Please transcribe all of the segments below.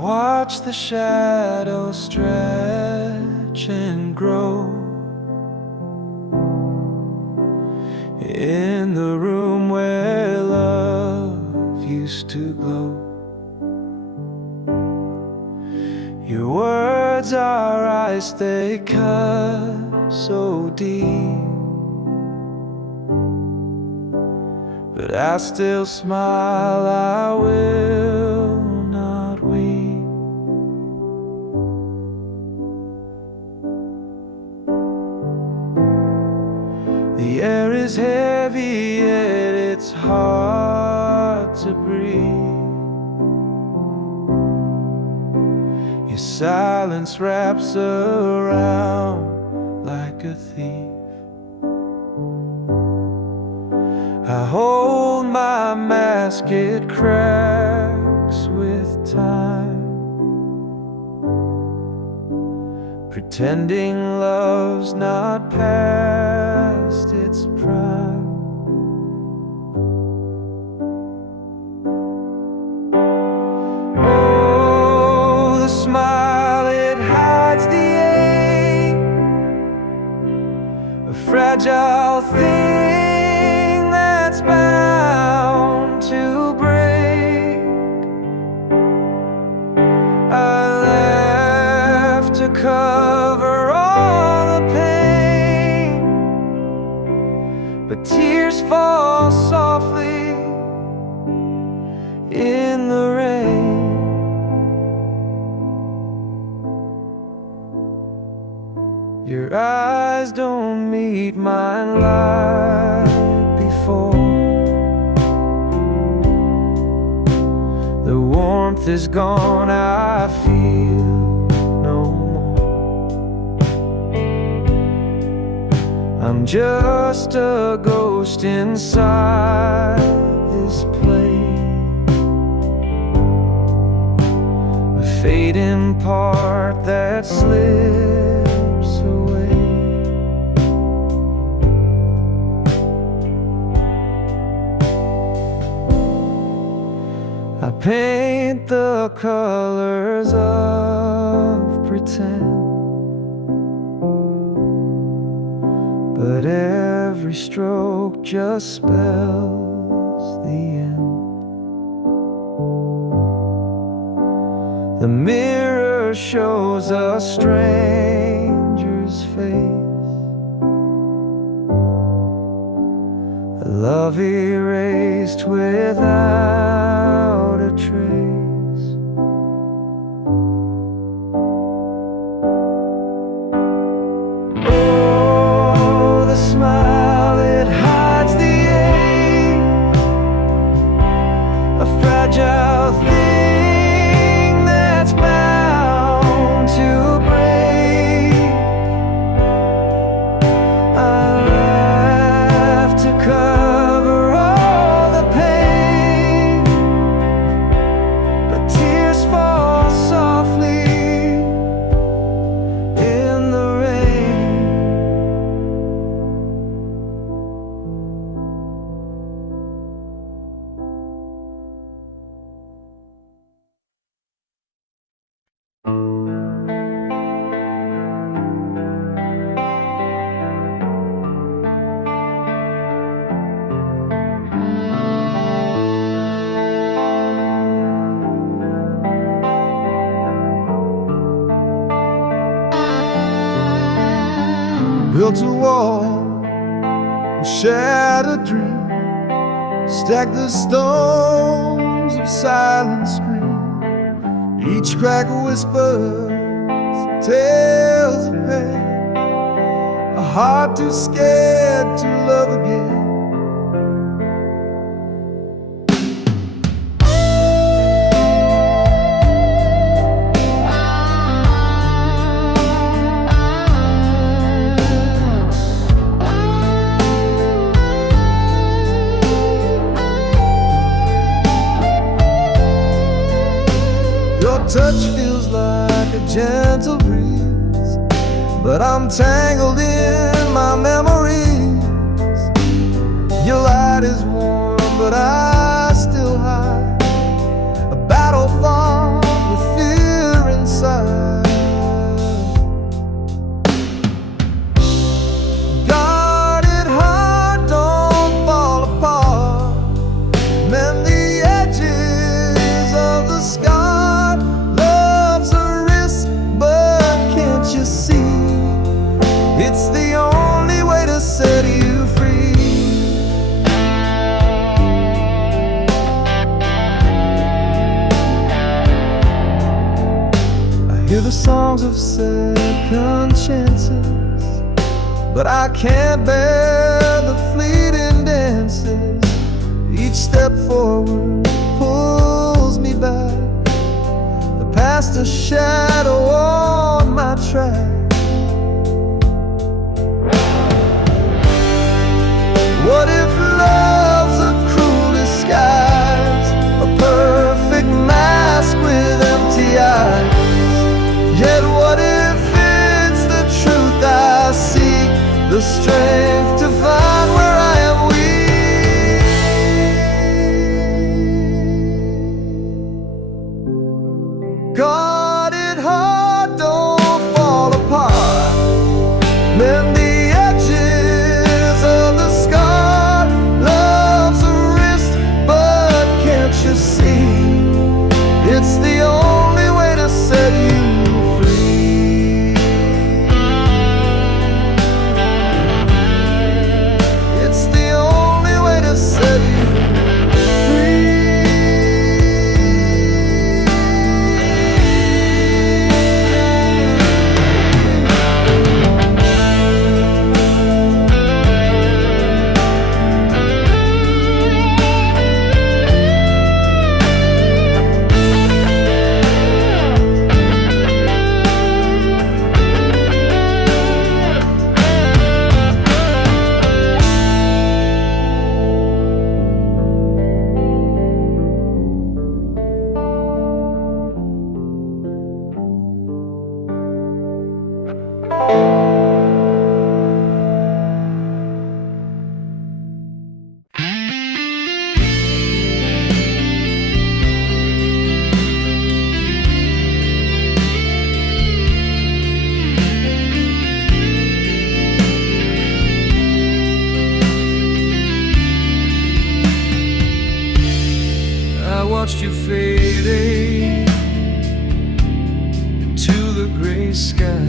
watch the shadows stretch and grow in the room where love used to glow. Your words are ice, they cut so deep, but I still smile, I will not weep. The air is heavy, yet it's hard to breathe. Your silence wraps around like a thief. I hold my mask, it cracks with time, pretending love's not past its prime. Oh, the smile, it hides the ache, a fragile thing that's bound to break. I laugh to cover all the pain, but tears fall softly in the rain. Your eyes don't meet mine like before. The warmth is gone, I feel no more. I'm just a ghost inside this place, a fading part that slips away. I paint the colors of pretend, but every stroke just spells the end. The mirror shows a stranger's face, a love erased without a trace. Oh, the smile, it hides the ache, a fragile thing that's bound to break. I laugh to cover all the pain, but tears fall softly in the rain. Built a wall, we shared a dream, stacked the stones of silent scream. Each crack whispers tales of pain, a heart too scared to love again. Touch feels like a gentle breeze, but I'm tangled in my memories. Your light is warm, but I still hide a battle fought with fear. hear the songs of second chances, but I can't bear the fleeting dances. Each step forward pulls me back, the past a shadow on my track. What if love's a cruel disguise, a perfect mask with empty eyes? Yet what if it's the truth I seek, the strength to find where I am weak? Guarded heart, don't fall apart. Mend the edges of the scar. Love's a wrist, but can't you see? It's the only way to set you free. It's the only way to set you free. I watched you fading into the gray sky.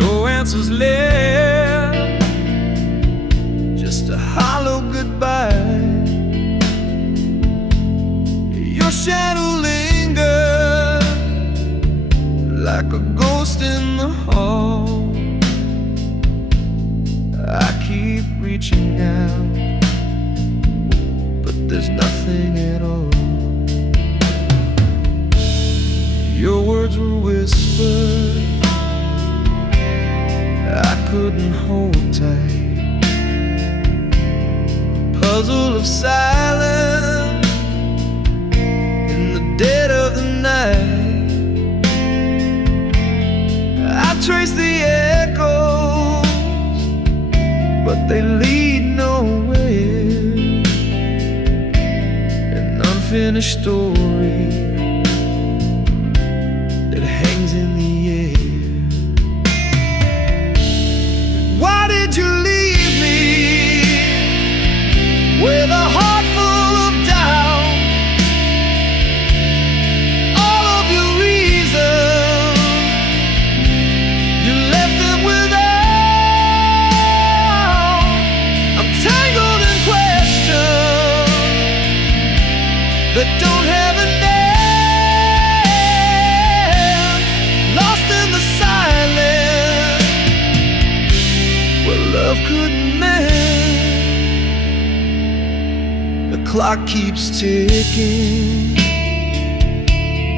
No answers left, just a hollow goodbye. Your shadow lingered like a ghost in the hall. I keep reaching out, there's nothing at all. Your words were whispered, I couldn't hold tight. Puzzle of silence in the dead of the night. I trace the echoes, but they lead nowhere. Unfinished story that hangs in the air. Why did you leave me with a heart full of doubt? All of your reasons, you left them without. I'm tangled in questions that don't have a name, lost in the silence where love couldn't mend. The clock keeps ticking,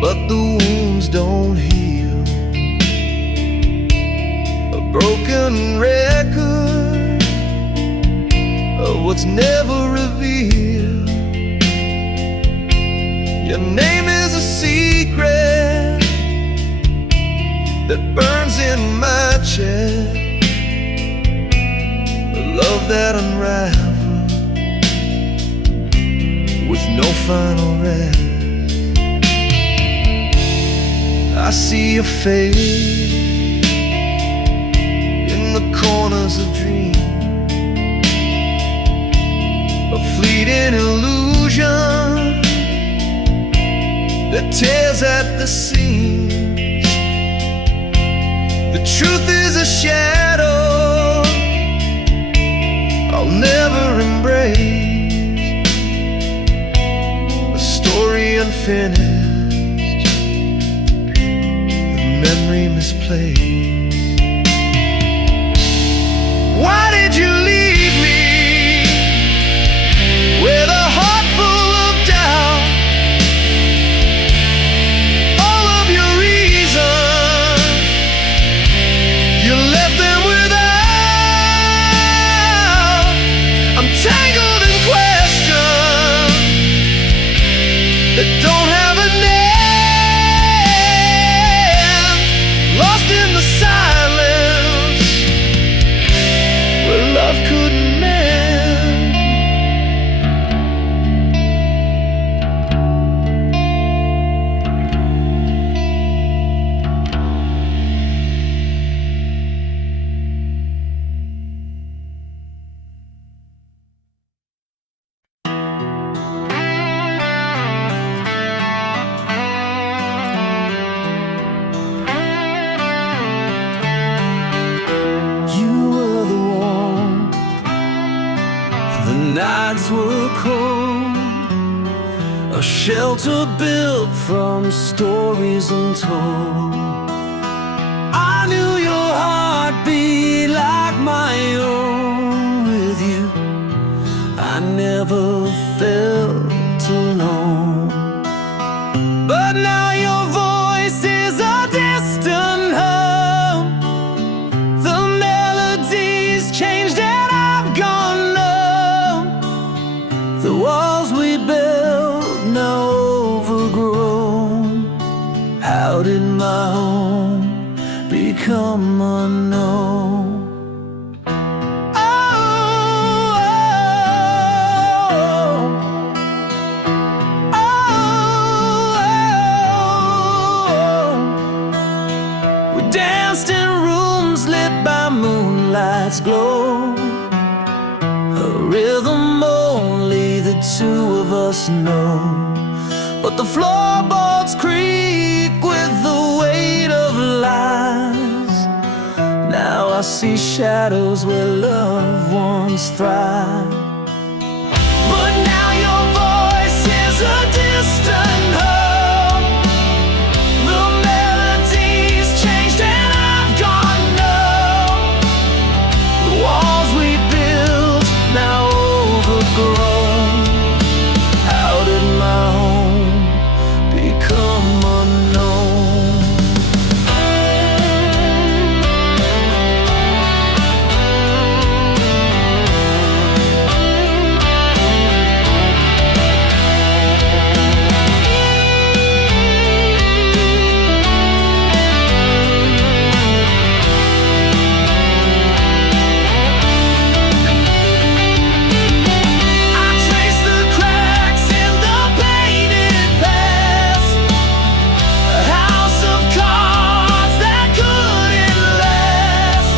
but the wounds don't heal. A broken record of what's never revealed. Your name is a secret that burns in my chest, a love that unravels with no final rest. I see your face in the corners of dreams, a fleeting illusion that tears at the seams. The truth is a shadow I'll never embrace, a story unfinished play. Why did you leave me with a heart full of doubt? All of your reasons, you left them without. I'm tangled in questions that don't have a name, lost in the silence where love couldn't mend. You were the warmth, the nights were cold, a shelter built from stories untold. I knew your heart beat like my own. With you, I never felt alone. But now your voice is a distant hum. The melodies changed and I've gone numb. The walls we built now overgrown. How did my home become unknown? We danced in rooms lit by moonlight's glow, a rhythm only the two of us know. But the floorboards creak with the weight of lies. Now I see shadows where love once thrived. But now your voice is a distant hum. The melodies changed and I've gone numb. The walls we built now overgrown. How did my home become unknown? I trace the cracks in the painted past, a house of cards that couldn't last.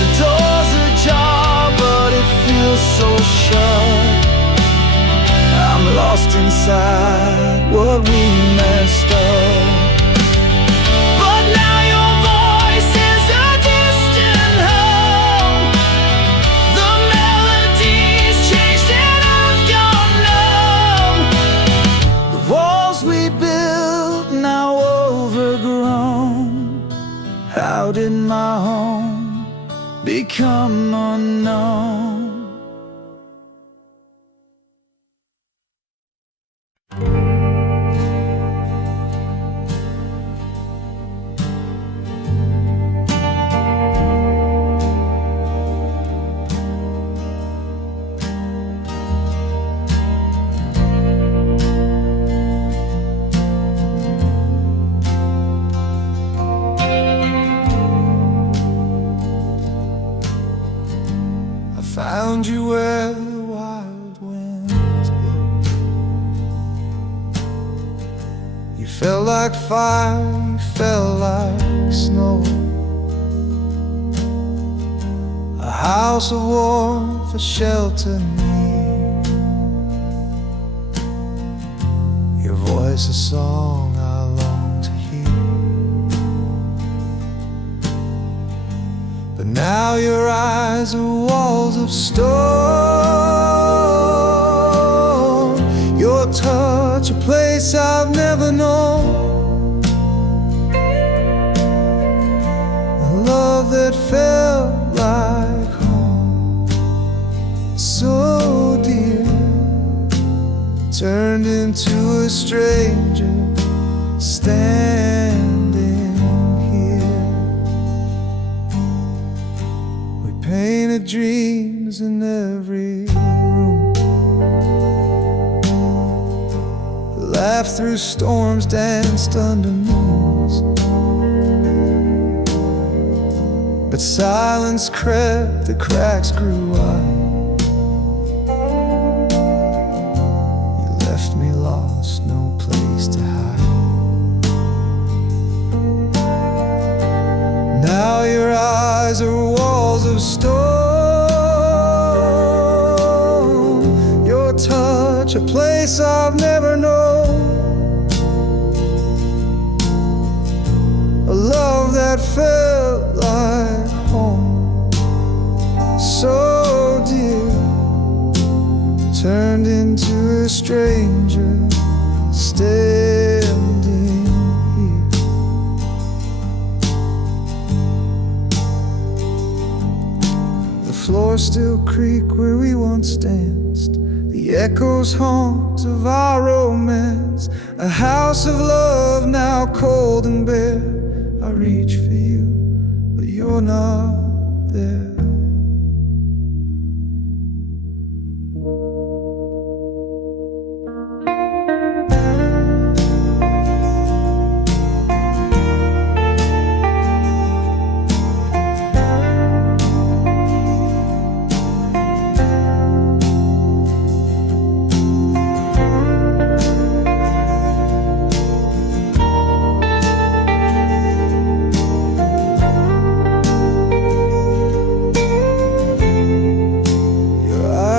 The door's ajar, but it feels so shut. I'm lost inside what we messed up. But now your voice is a distant hum. The melodies changed and I've gone numb. The walls we built now overgrown. How did my home become unknown? I found you where the wild winds blow. You felt like fire, you felt like snow. A house of warmth, a shelter near. Your voice a song I long to hear. But now your eyes are walls of stone. Your touch a place I've never known. so dear, turned into a stranger standing here. We painted dreams in every room, laughed through storms, danced under moons, but silence crept, the cracks grew wide. You left me lost, no place to hide. Now your eyes are walls of stone, your touch a place I've never known, a love that felt like home, so dear, turned into a stranger standing here. The floors still creak where we once danced, the echoes haunt of our romance, a house of love now cold and bare. I reach for you, but you're not there.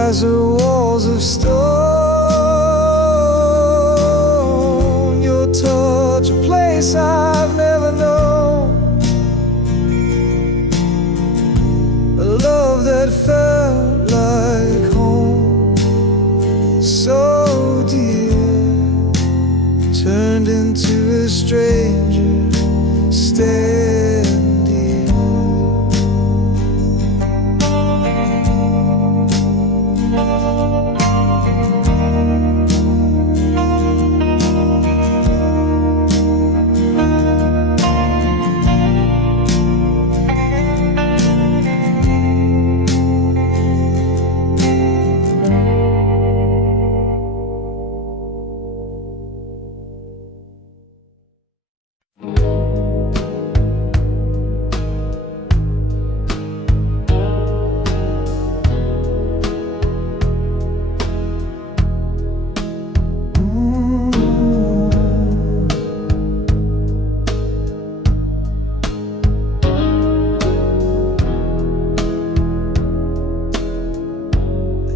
Eyes are walls of stone, your touch a place I've never known, a love that felt like home, so dear, turned into a stranger standing here.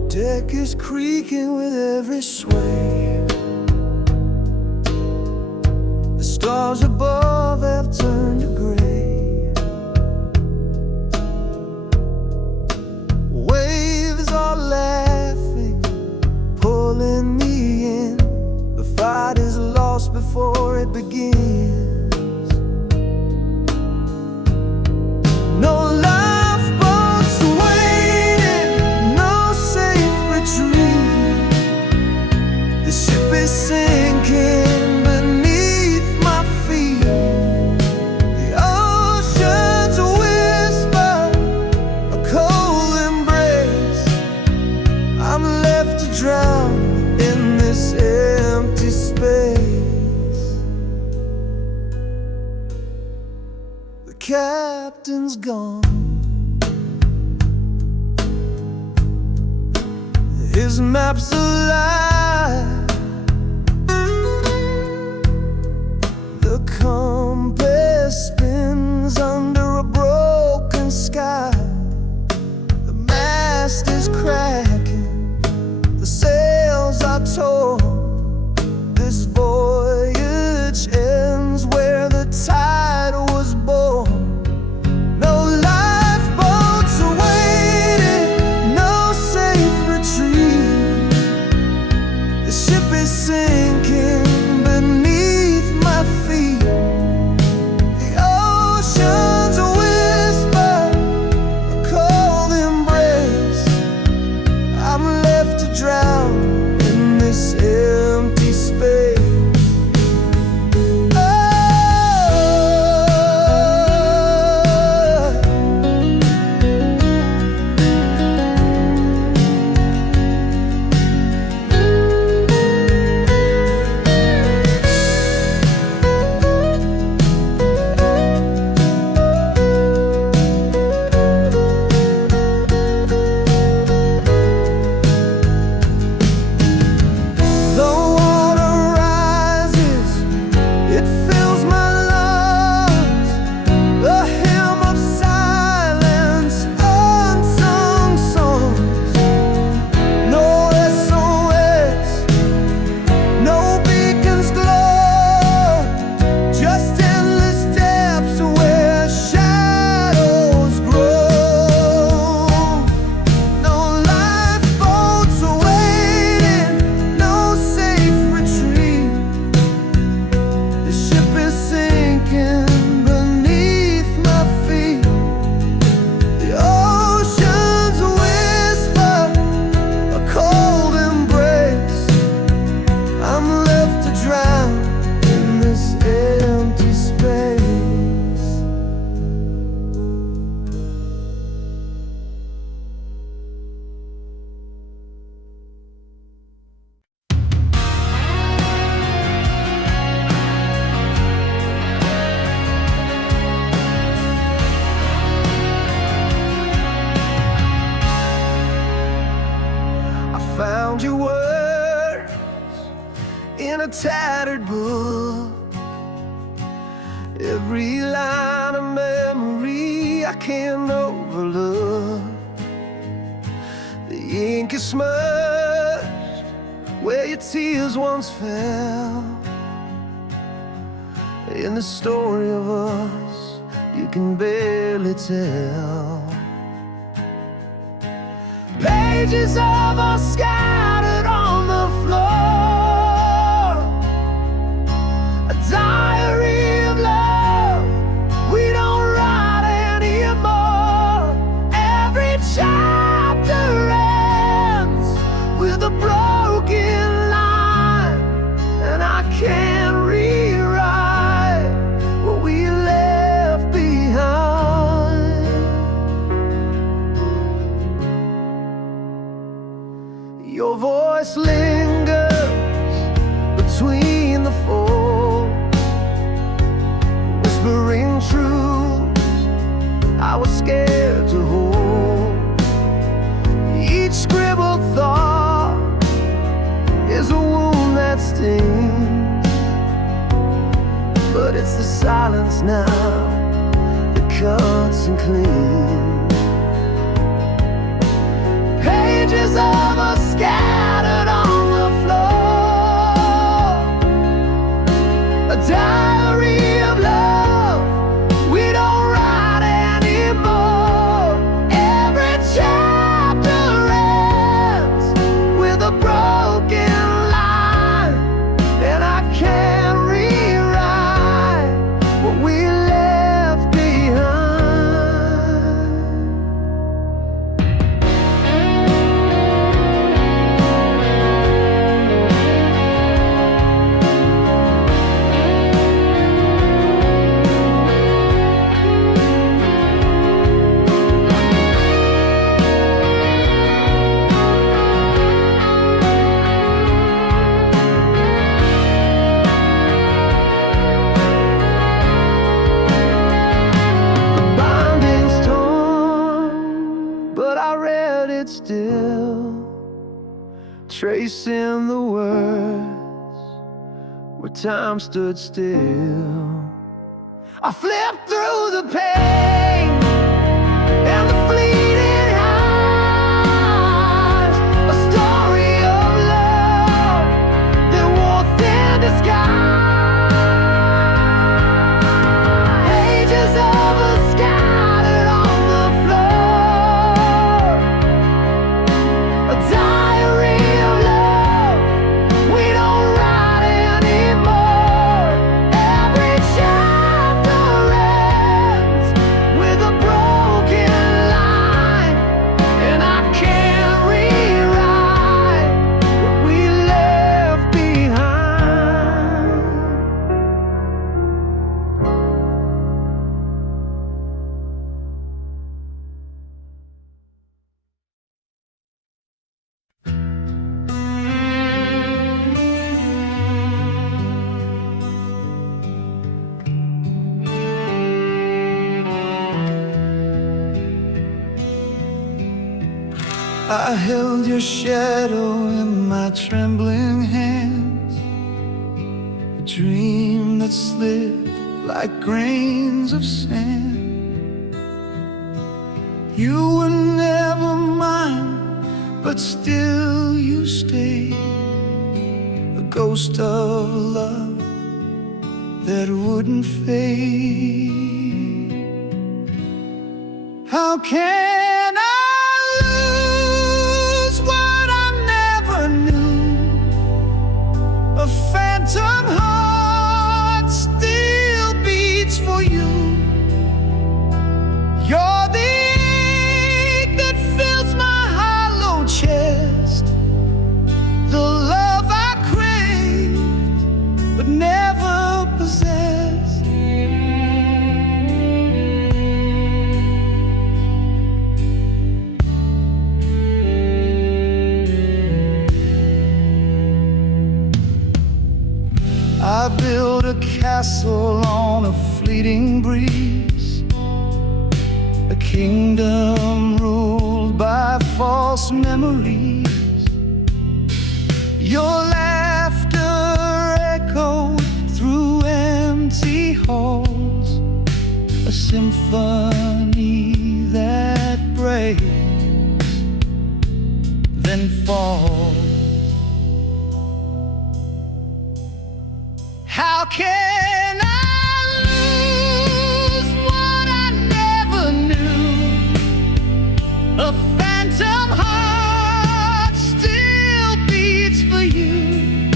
Deck is creaking with every sway, the stars above have turned to gray, waves are laughing, pulling me in, the fight is lost before it begins. No lifeboats waiting, no safe retreat, the ship is sinking beneath my feet, the ocean's a whisper, a cold embrace, I'm left to drown in this empty space. The captain's gone, his map's a lie, the compass spins under a broken sky, the mast is cracking, the sails are torn, this voyage ends where the tide was born. No lifeboats are waiting, no safe retreat, the ship is sinking beneath my feet, the ocean's a whisper, a cold embrace, found your words in a tattered book. Every line of memory I can't overlook. The ink is smudged where your tears once fell. In the story of us you can barely tell. Pages of us scattered on the floor, a diary of love we don't write anymore. Every chapter ends with a broken line, and I can't rewrite what we left behind. Your voice lingers between the folds, whispering truths I was scared to hold. Each scribbled thought is a wound that stings, but it's the silence now that cuts and cleans. Pages of us scattered on the floor, a diary of love we don't write anymore. Every chapter ends with a broken line, and I can't rewrite what we left behind. Binding's torn, but I read it still, tracing the words where time stood still. I flipped through the pain and the fleeting highs, a story of love that wore thin disguise. Pages of us scattered on the floor, a diary of love we don't write anymore. Every chapter ends with a broken line, and I can't rewrite what we left behind. I held your shadow in my trembling hands, a dream that slipped like grains of sand. You were never mine, but still you stayed, a ghost of love that wouldn't fade. How can I lose what I never knew? A phantom heart still beats for you. You're the ache that fills my hollow chest, the love I craved but never possessed. I built a castle on a fleeting breeze, a kingdom ruled by false memories. Your laughter echoed through empty halls, a symphony that breaks, then falls. How can I lose what I never knew? A phantom heart still beats for you.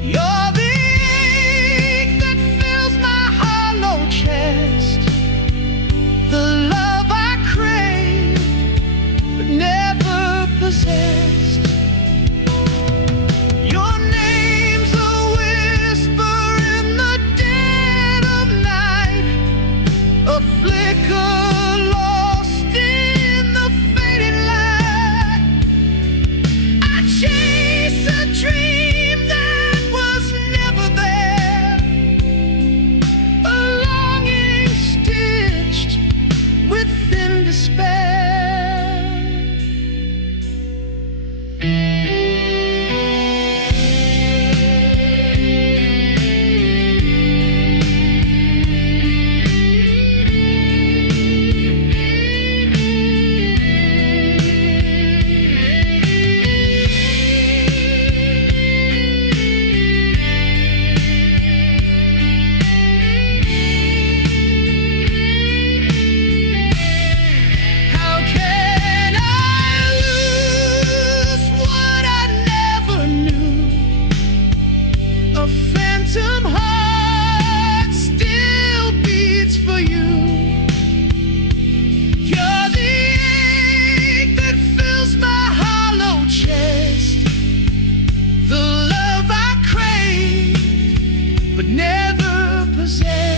You're the ache that fills my hollow chest, the love I craved but never possessed. Your name's a whisper in the dead of night, a flicker lost in the faded light. I chase a dream that was never there, a longing stitched within despair. How can I lose what I never knew? A phantom heart still beats for you. You're the ache that fills my hollow chest, the love I crave but never possessed.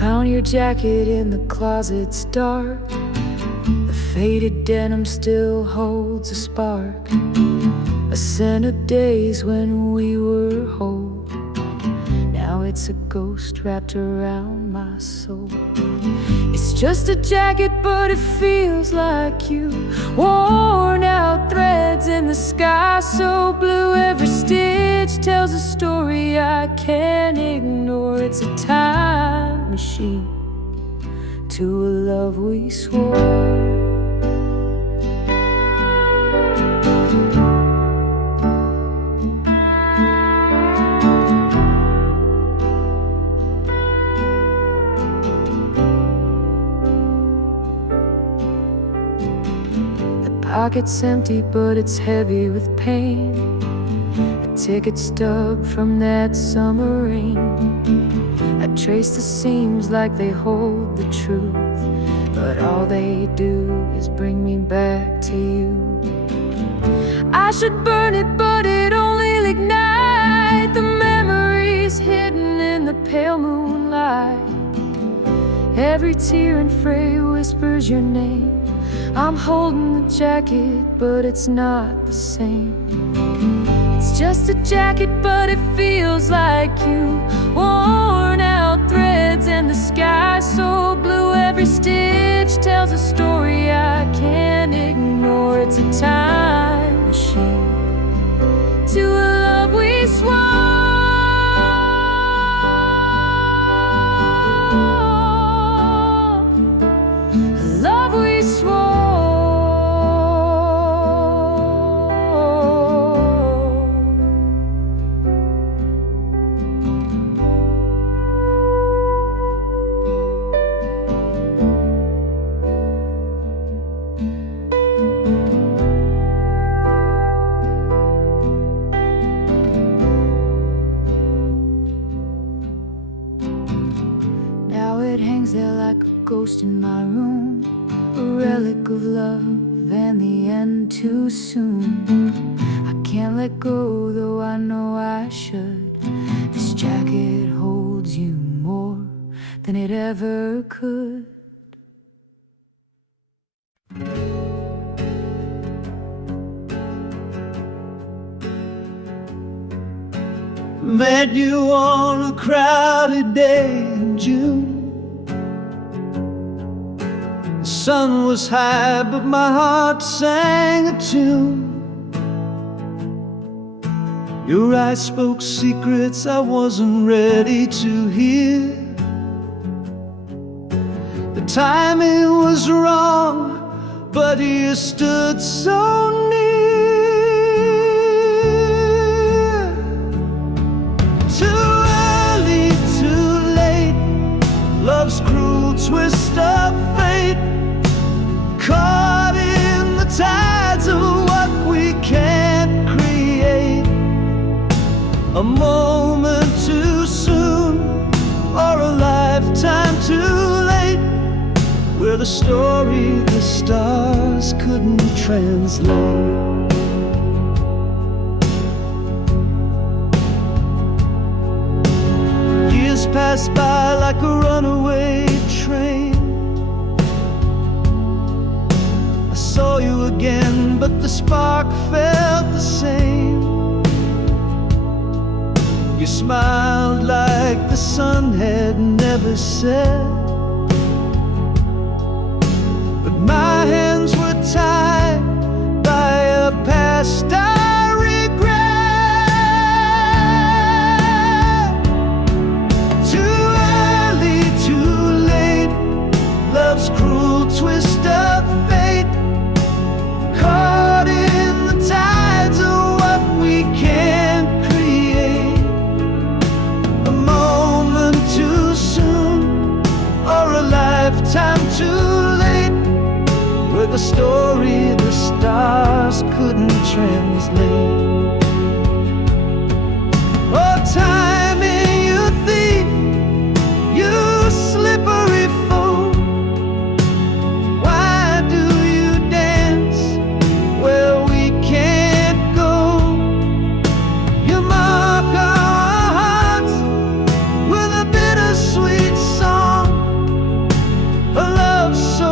Found your jacket in the closet's dark. The faded denim still holds a spark, a scent of days when we were whole. Now it's a ghost wrapped around my soul. It's just a jacket, but it feels like you. Worn out threads in the sky so blue. Every stitch tells a story I can't ignore. It's a time machine to a love we swore. Pocket's empty, but it's heavy with pain. A ticket stub from that summer rain. I trace the seams like they hold the truth, but all they do is bring me back to you. I should burn it, but it only ignite the memories hidden in the pale moonlight. Every tear and fray whispers your name. I'm holding the jacket, but it's not the same. It's just a jacket, but it feels like you. Worn out threads and the sky so blue. Every stitch tells a story I can't ignore. It's a time machine to a love we swore. A love we swore. Now it hangs there like a ghost in my room. a relic of love and the end too soon. I can't let go, though I know I should. This jacket holds you more than it ever could. Met you on a crowded day in June. The sun was high, but my heart sang a tune. Your eyes spoke secrets I wasn't ready to hear. The timing was wrong, but you stood so near. Too early, too late, love's cruel twist of fate. Caught in the tides of what we can't create. A moment too soon, or a lifetime too late, where the story the stars couldn't translate. Years passed by like a runaway train. I saw you again, but the spark felt the same. You smiled like the sun had never set. But my hands were tied by a past I regret. Too early, too late, love's cruel twist of fate. Caught in the tides of what we can't create. A moment too soon, or a lifetime too late, where the story the stars couldn't translate. Oh, timing, you thief, you slippery fool. Why do you dance where we can't go? You mark our hearts with a bittersweet song, a love so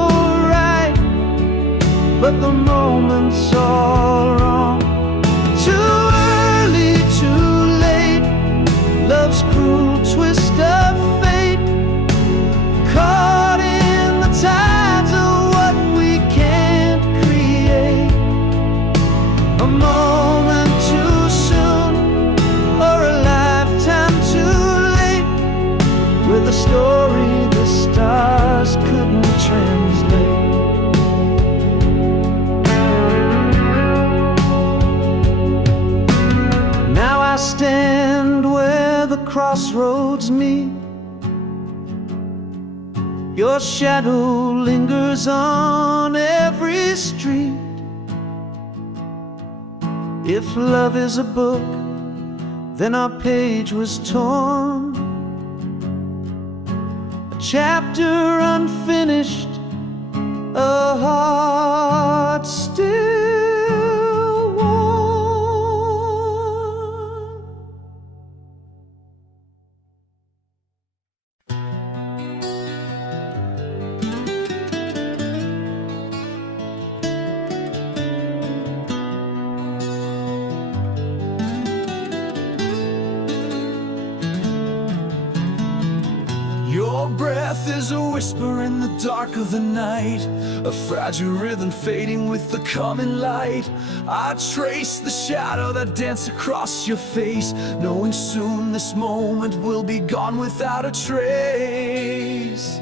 right, but the moment's all wrong. Too early, too late, love's cruel twist of fate. Caught in the tides of what we can't create. A moment too soon, or a lifetime too late, with a story the stars couldn't translate. Now I stand where the crossroads meet. Your shadow lingers on every street. If love is a book, then our page was torn. A chapter unfinished, a heart still warm. Your breath is a whisper in the dark of the night, a fragile rhythm fading with the coming light. I trace the shadow that danced across your face, knowing soon this moment will be gone without a trace.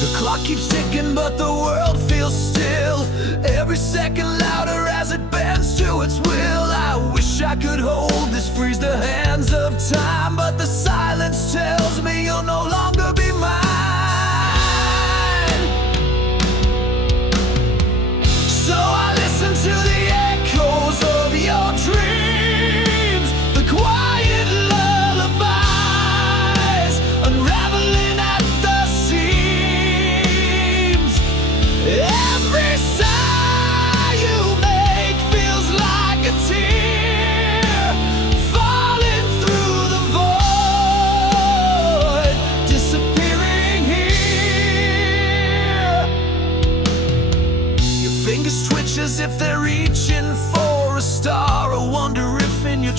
The clock keeps ticking, but the world feels still. Every second louder as it bends to its will. I wish I could hold this, freeze the hands of time, but the silence tells me you'll no longer be mine. So I listen to the echoes of your dreams, the quiet lullabies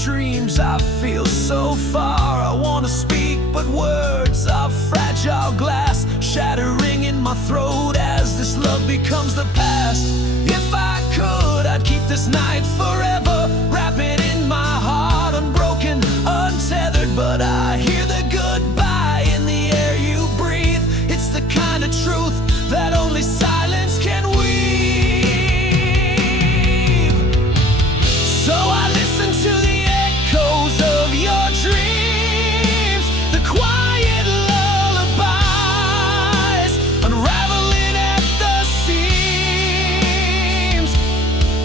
dreams. I feel so far. I wanna speak, but words are fragile glass, shattering in my throat as this love becomes the past. If I could, I'd keep this night forever, wrap it in my heart, unbroken, untethered. But I hear the goodbye in the air you breathe. It's the kind of truth that only silence can weave. So I listen to the echoes of your dreams, the quiet lullabies, unraveling at the seams.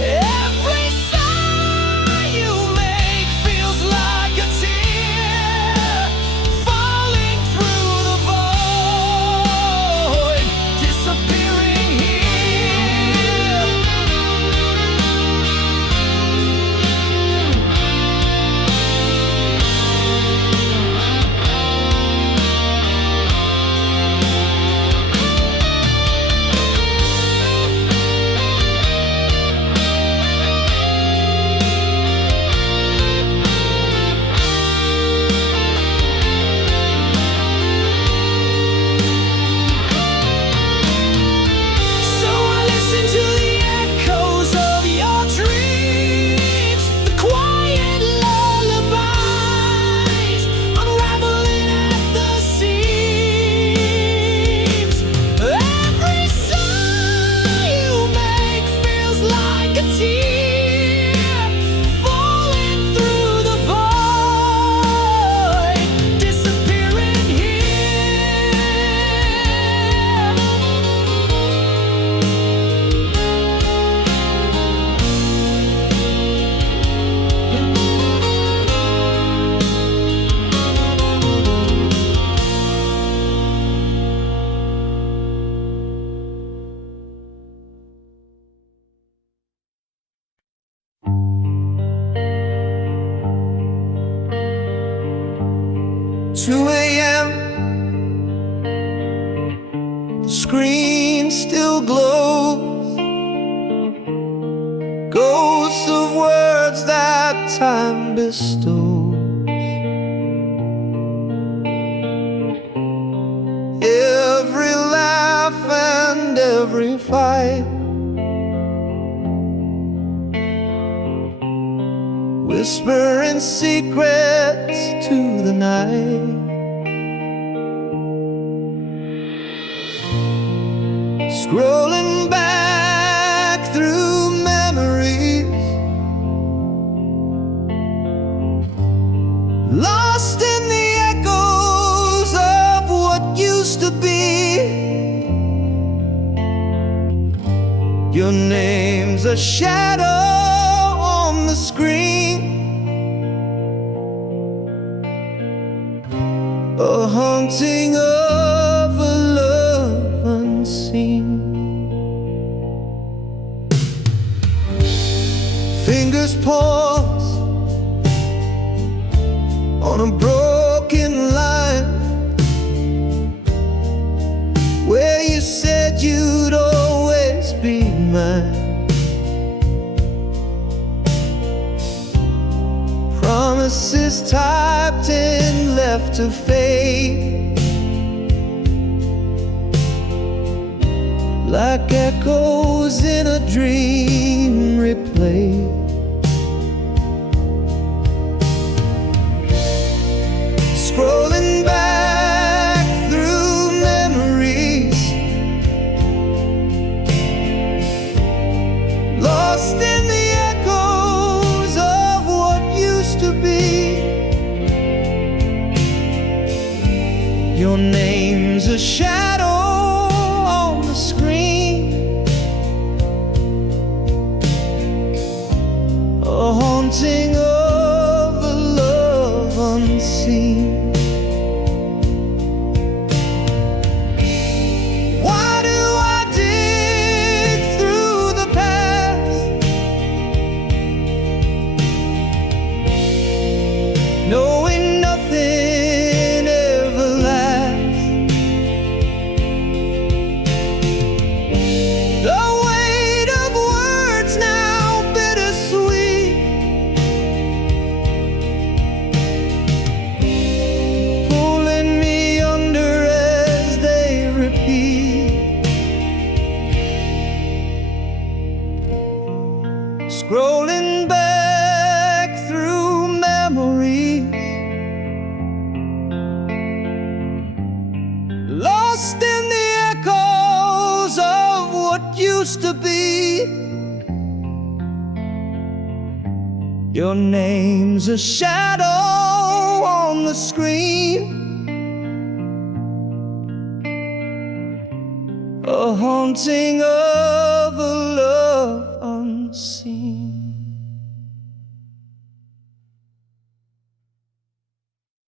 Every sigh you make feels like a tear falling through the void, disappearing here. So I listen to the echoes of your dreams, the quiet lullabies, unraveling at the seams. Every sigh you make feels like a tear falling through the void, disappearing here. Two a.m. The screen still glows, ghosts of words that time bestows. Every laugh and every fight, whispering secrets to the night. Scrolling back through memories, lost in the echoes of what used to be. Your name's a shadow on the screen, a haunting of a love unseen. Fingers pause on a broken line where you said you'd always be mine. Promises typed in, left to fade, like echoes in a dream replayed. Scrolling back through memories, lost in the echoes of what used to be. Your name's a shadow on the screen, a haunting of a love unseen. Why do I dig through the past, knowing nothing ever lasts? The weight of words now bittersweet, to be. Your name's a shadow on the screen, a haunting of